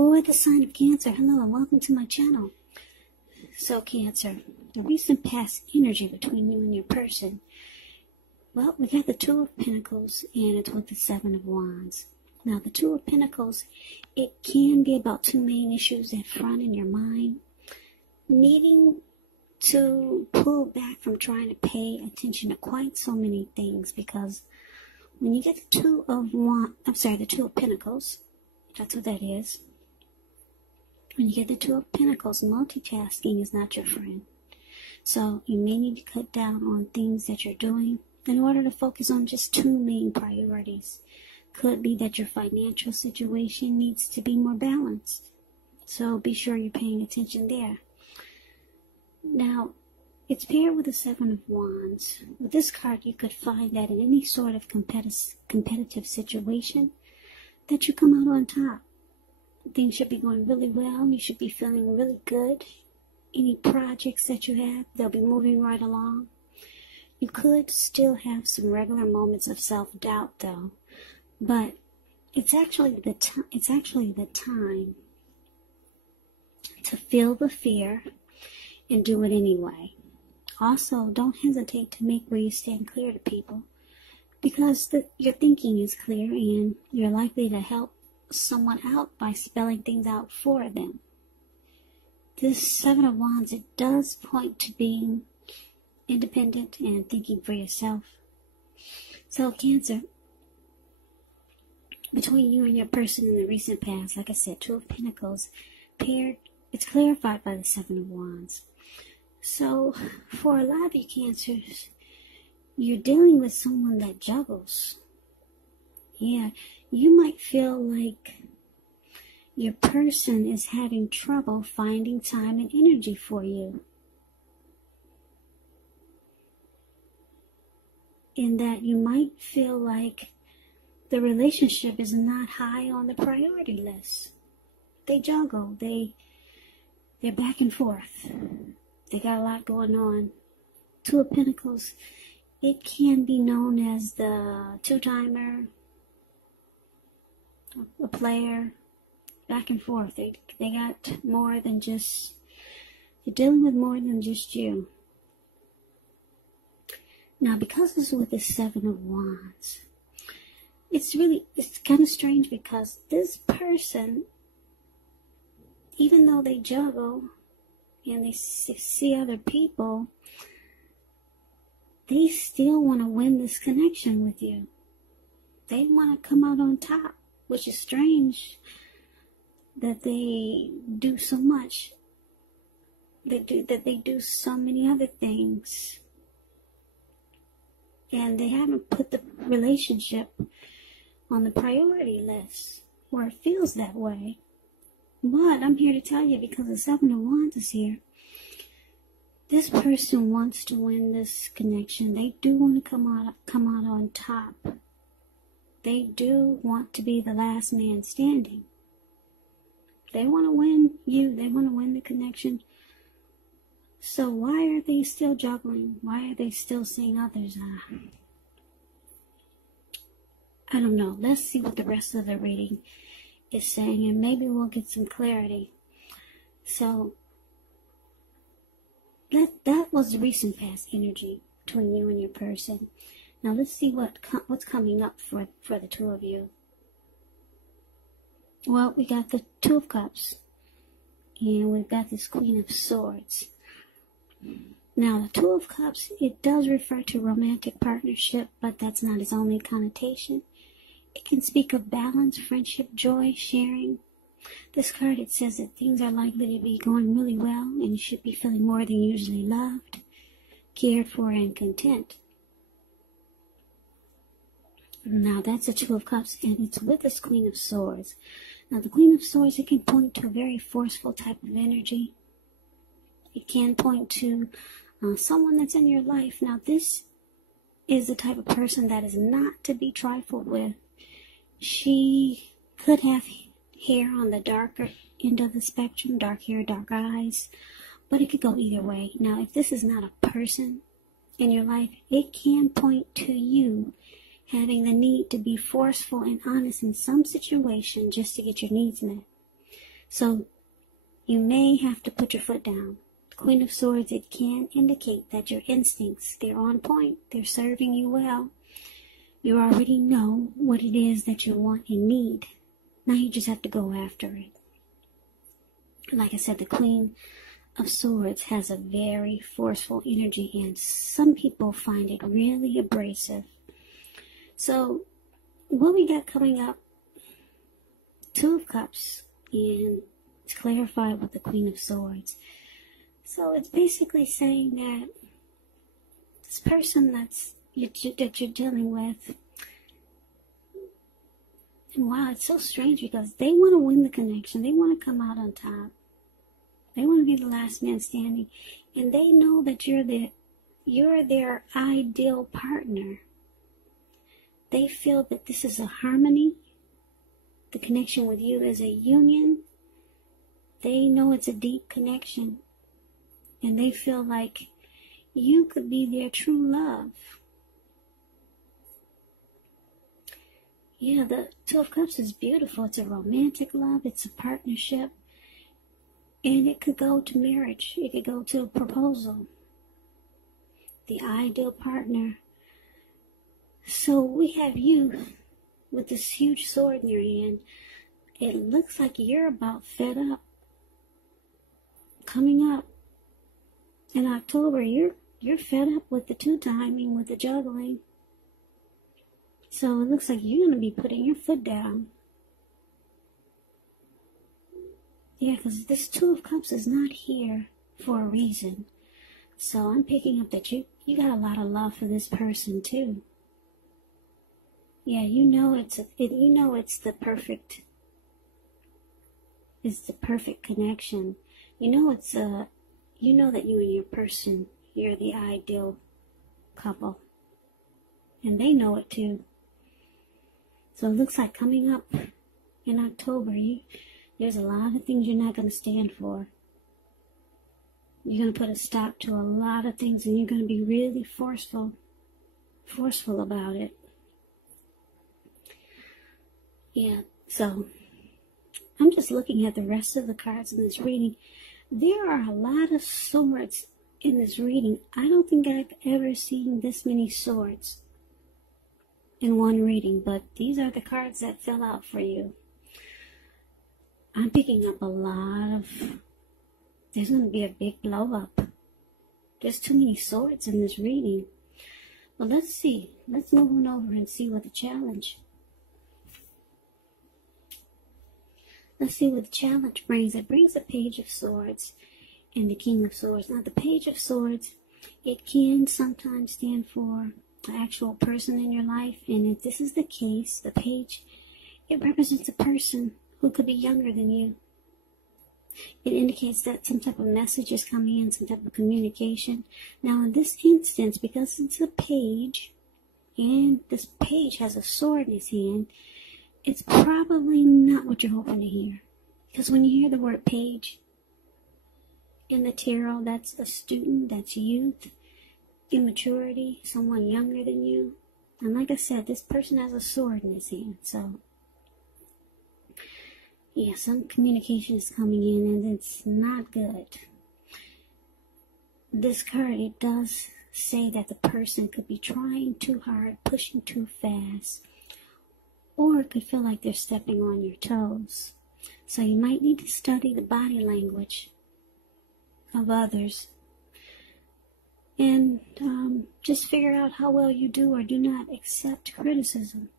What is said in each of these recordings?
For the sign of Cancer, hello and welcome to my channel. So Cancer, the recent past energy between you and your person. Well, we got the Two of Pentacles and it's with the Seven of Wands. Now the Two of Pentacles, it can be about two main issues at front in your mind. Needing to pull back from trying to pay attention to quite so many things, because when you get the Two of Pentacles, that's what that is. When you get the Two of Pentacles, multitasking is not your friend. So you may need to cut down on things that you're doing in order to focus on just two main priorities. Could be that your financial situation needs to be more balanced. So be sure you're paying attention there. Now, it's paired with the Seven of Wands. With this card, you could find that in any sort of competitive situation, that you come out on top. Things should be going really well. You should be feeling really good. Any projects that you have, they'll be moving right along. You could still have some regular moments of self-doubt, though. But it's actually the time to feel the fear and do it anyway. Also, don't hesitate to make where you stand clear to people, because your thinking is clear and you're likely to help someone out by spelling things out for them. This Seven of Wands, it does point to being independent and thinking for yourself. So Cancer, between you and your person in the recent past, like I said, Two of Pentacles paired, it's clarified by the Seven of Wands. So for a lot of you Cancers, you're dealing with someone that juggles. Yeah, you might feel like your person is having trouble finding time and energy for you. In that you might feel like the relationship is not high on the priority list. They juggle, they're back and forth. They got a lot going on. Two of Pentacles, it can be known as the two-timer, a player, back and forth. They got more than just, you're dealing with more than just you. Now, because this is with the Seven of Wands, it's kind of strange, because this person, even though they juggle and they see other people, they still want to win this connection with you. They want to come out on top, which is strange that they do so much. That they do so many other things. And they haven't put the relationship on the priority list, or it feels that way. But I'm here to tell you, because the Seven of Wands is here, this person wants to win this connection. They do want to come out on top. They do want to be the last man standing. They want to win you. They want to win the connection. So why are they still juggling? Why are they still seeing others? I don't know. Let's see what the rest of the reading is saying, and maybe we'll get some clarity. So that was the recent past energy between you and your person. Now let's see what's coming up for the two of you. Well, we got the Two of Cups, and we've got this Queen of Swords. Now, the Two of Cups, it does refer to romantic partnership, but that's not its only connotation. It can speak of balance, friendship, joy, sharing. This card, it says that things are likely to be going really well, and you should be feeling more than usually loved, cared for, and content. Now, that's the Two of Cups, and it's with this Queen of Swords. Now, the Queen of Swords, it can point to a very forceful type of energy. It can point to someone that's in your life. Now, this is the type of person that is not to be trifled with. She could have hair on the darker end of the spectrum, dark hair, dark eyes, but it could go either way. Now, if this is not a person in your life, it can point to you having the need to be forceful and honest in some situation just to get your needs met. So you may have to put your foot down. The Queen of Swords, it can indicate that your instincts, they're on point. They're serving you well. You already know what it is that you want and need. Now you just have to go after it. Like I said, the Queen of Swords has a very forceful energy, and some people find it really abrasive. So what we got coming up, Two of Cups, and it's clarified with the Queen of Swords. So it's basically saying that this person that you're dealing with, and wow, it's so strange because they want to win the connection. They want to come out on top. They want to be the last man standing, and they know that you're their ideal partner. They feel that this is a harmony. The connection with you is a union. They know it's a deep connection, and they feel like you could be their true love. Yeah, the Two of Cups is beautiful. It's a romantic love. It's a partnership. And it could go to marriage. It could go to a proposal. The ideal partner. So we have you with this huge sword in your hand. It looks like you're about fed up. Coming up in October, you're fed up with the two-timing, with the juggling. So it looks like you're going to be putting your foot down. Yeah, because this Two of Cups is not here for a reason. So I'm picking up that you got a lot of love for this person too. Yeah, you know it's the perfect connection. You know that you and your person, you're the ideal couple. And they know it too. So it looks like coming up in October, there's a lot of things you're not going to stand for. You're going to put a stop to a lot of things, and you're going to be really forceful about it. Yeah, so I'm just looking at the rest of the cards in this reading. There are a lot of swords in this reading. I don't think I've ever seen this many swords in one reading, but these are the cards that fell out for you. I'm picking up a lot of, there's going to be a big blow up. There's too many swords in this reading. Well, let's see. Let's move on over and see what the challenge. Let's see what the challenge brings. It brings the Page of Swords and the King of Swords. Now, the Page of Swords, it can sometimes stand for an actual person in your life. And if this is the case, the Page, it represents a person who could be younger than you. It indicates that some type of message is coming in, some type of communication. Now, in this instance, because it's a page, and this page has a sword in his hand, it's probably not what you're hoping to hear. Because when you hear the word page in the tarot, that's a student, that's youth, immaturity, someone younger than you. And like I said, this person has a sword in his hand, so yeah, some communication is coming in, and it's not good. This card, it does say that the person could be trying too hard, pushing too fast, or it could feel like they're stepping on your toes. So you might need to study the body language of others, and just figure out how well you do or do not accept criticism.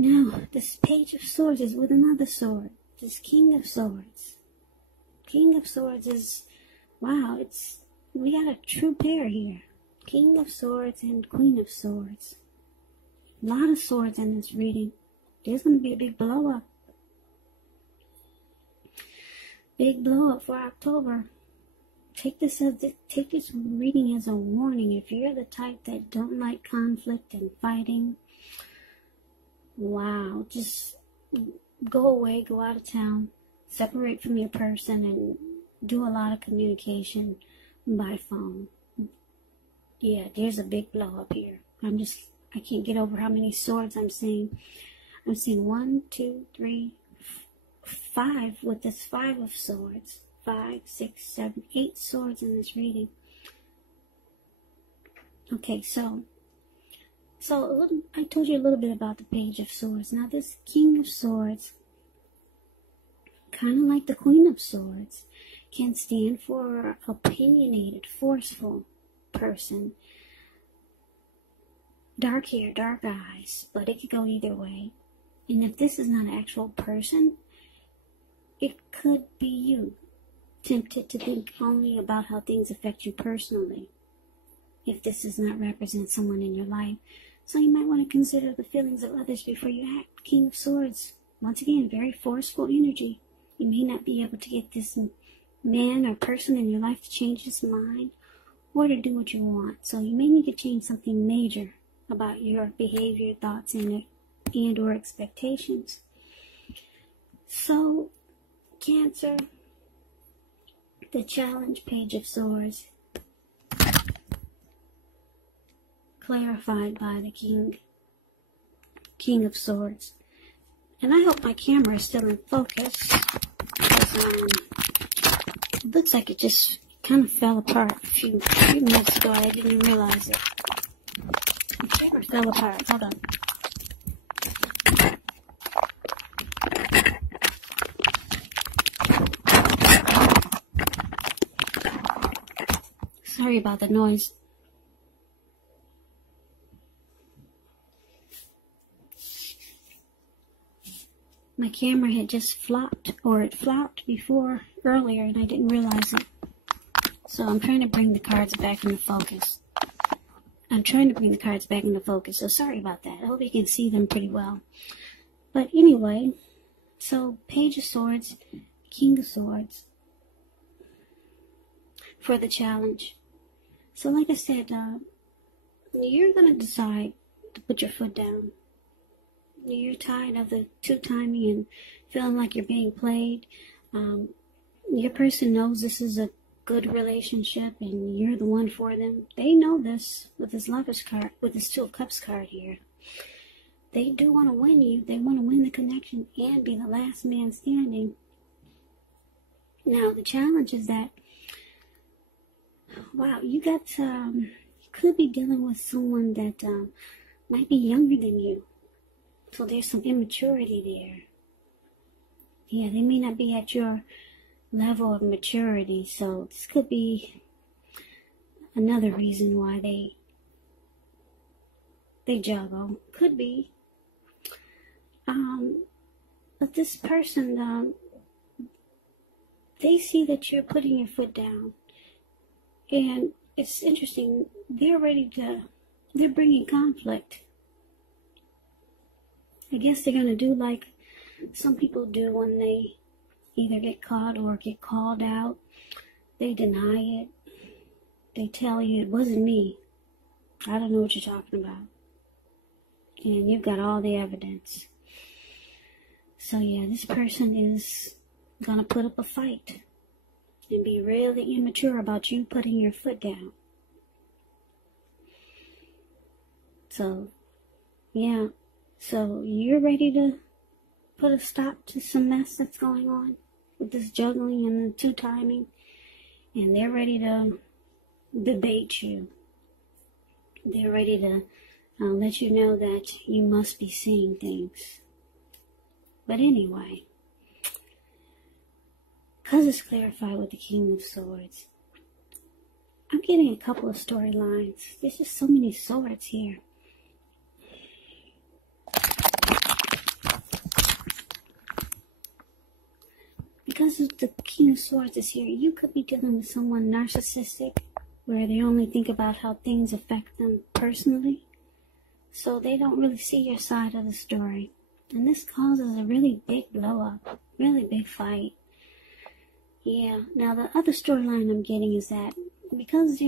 Now, this Page of Swords is with another sword. This King of Swords. King of Swords is, wow, we got a true pair here. King of Swords and Queen of Swords. A lot of swords in this reading. There's going to be a big blow up. Big blow up for October. Take this reading as a warning. If you're the type that don't like conflict and fighting, wow, just go away, go out of town, separate from your person, and do a lot of communication by phone. Yeah, there's a big blow up here. I can't get over how many swords I'm seeing. I'm seeing 1, 2, 3, 5 with this 5 of swords. 5, 6, 7, 8 swords in this reading. Okay, so I told you a little bit about the Page of Swords. Now this King of Swords, kind of like the Queen of Swords, can stand for opinionated, forceful person. Dark hair, dark eyes, but it could go either way. And if this is not an actual person, it could be you, tempted to think only about how things affect you personally, if this does not represent someone in your life. So you might want to consider the feelings of others before you act. King of Swords, once again, very forceful energy. You may not be able to get this man or person in your life to change his mind or to do what you want. So you may need to change something major about your behavior, thoughts, and or expectations. So, Cancer, the challenge Page of Swords, clarified by the King of Swords. And I hope my camera is still in focus, because it looks like it just kind of fell apart a few minutes ago. I didn't even realize it. The camera fell apart. Hold on. Sorry about the noise. My camera had just flopped, or it flopped before earlier, and I didn't realize it. So I'm trying to bring the cards back into focus. So sorry about that. I hope you can see them pretty well. But anyway, so Page of Swords, King of Swords for the challenge. So like I said, you're going to decide to put your foot down. You're tired of the two-timing and feeling like you're being played. Your person knows this is a good relationship and you're the one for them. They know this with this Lover's card, with this Two of Cups card here. They do want to win you. They want to win the connection and be the last man standing. Now, the challenge is that, wow, you could be dealing with someone that might be younger than you. So there's some immaturity there. Yeah, they may not be at your level of maturity. So this could be another reason why they juggle. Could be. But this person, they see that you're putting your foot down. And it's interesting. They're bringing conflict. I guess they're going to do like some people do when they either get caught or get called out. They deny it. They tell you, it wasn't me. I don't know what you're talking about. And you've got all the evidence. So yeah, this person is going to put up a fight and be really immature about you putting your foot down. So, yeah. So you're ready to put a stop to some mess that's going on with this juggling and the two-timing. And they're ready to debate you. They're ready to let you know that you must be seeing things. But anyway, because it's clarified with the King of Swords, I'm getting a couple of storylines. There's just so many swords here. Because of the King of Swords is here, you could be dealing with someone narcissistic, where they only think about how things affect them personally. So they don't really see your side of the story. And this causes a really big blow up, really big fight. Yeah, now the other storyline I'm getting is that because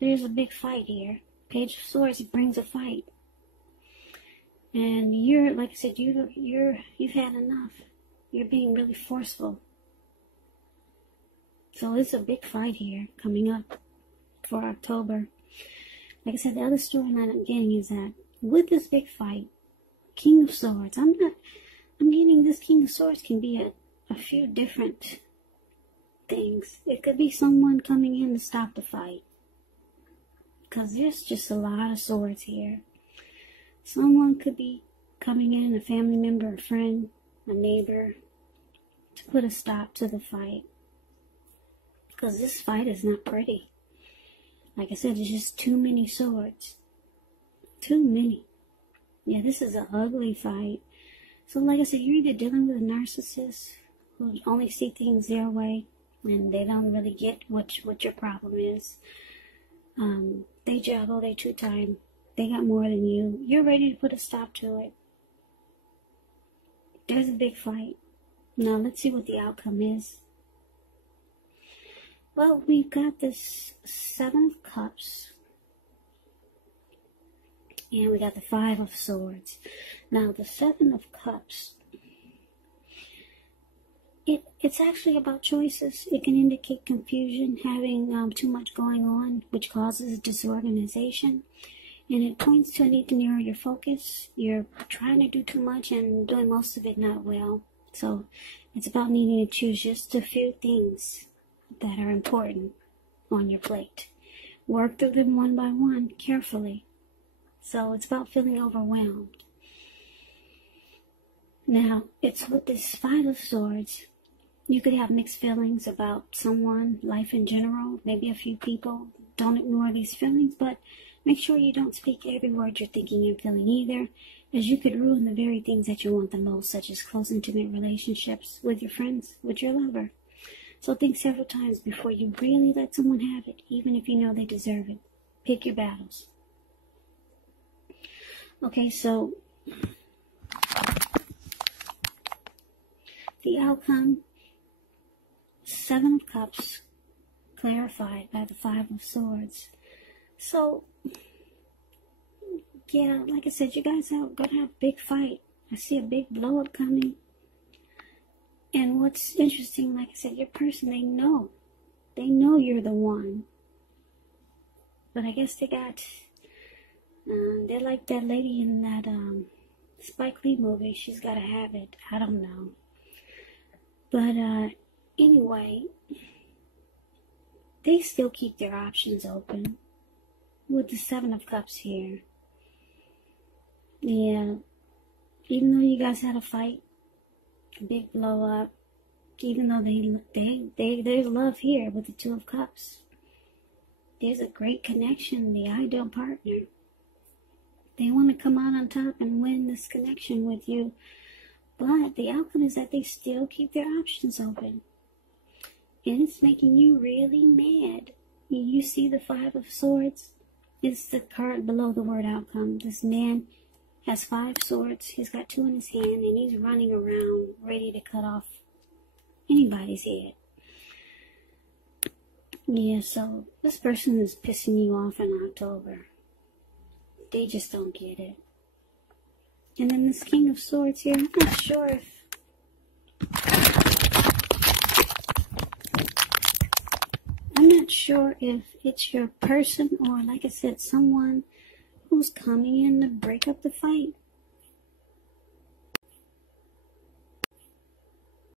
there's a big fight here, Page of Swords brings a fight. And you're, like I said, you've had enough. You're being really forceful. So it's a big fight here coming up for October. Like I said, the other storyline I'm getting is that with this big fight, King of Swords. I'm getting this King of Swords can be a few different things. It could be someone coming in to stop the fight. Because there's just a lot of swords here. Someone could be coming in, a family member, a friend, a neighbor, to put a stop to the fight. Because this fight is not pretty. Like I said, there's just too many swords. Too many. Yeah, this is an ugly fight. So like I said, you're either dealing with a narcissist who only see things their way and they don't really get what your problem is. They juggle, they two-time, they got more than you. You're ready to put a stop to it. There's a big fight. Now let's see what the outcome is. Well, we've got this 7 of Cups. And we got the 5 of Swords. Now, the 7 of Cups, it's actually about choices. It can indicate confusion, having too much going on, which causes disorganization. And it points to a need to narrow your focus. You're trying to do too much and doing most of it not well. So, it's about needing to choose just a few things that are important on your plate. Work through them one by one, carefully. So it's about feeling overwhelmed. Now, it's with this 5 of Swords. You could have mixed feelings about someone, life in general, maybe a few people. Don't ignore these feelings, but make sure you don't speak every word you're thinking and feeling either, as you could ruin the very things that you want the most, such as close, intimate relationships with your friends, with your lover. So think several times before you really let someone have it, even if you know they deserve it. Pick your battles. Okay, so the outcome, 7 of Cups, clarified by the 5 of Swords. So, yeah, like I said, you guys are going to have a big fight. I see a big blow-up coming. And what's interesting, like I said, your person, they know you're the one. But I guess they got, they're like that lady in that Spike Lee movie. She's got to have it. I don't know. But anyway, they still keep their options open with the 7 of Cups here. Yeah, even though you guys had a fight, a big blow up, even though there's love here with the 2 of Cups. There's a great connection, the ideal partner. They want to come out on top and win this connection with you. But the outcome is that they still keep their options open. And it's making you really mad. You see the 5 of Swords? It's the card below the word outcome. This man has 5 swords. He's got 2 in his hand, and he's running around ready to cut off anybody's head. Yeah, so this person is pissing you off in October. They just don't get it. And then this King of Swords here, I'm not sure if it's your person or, like I said, someone who's coming in to break up the fight.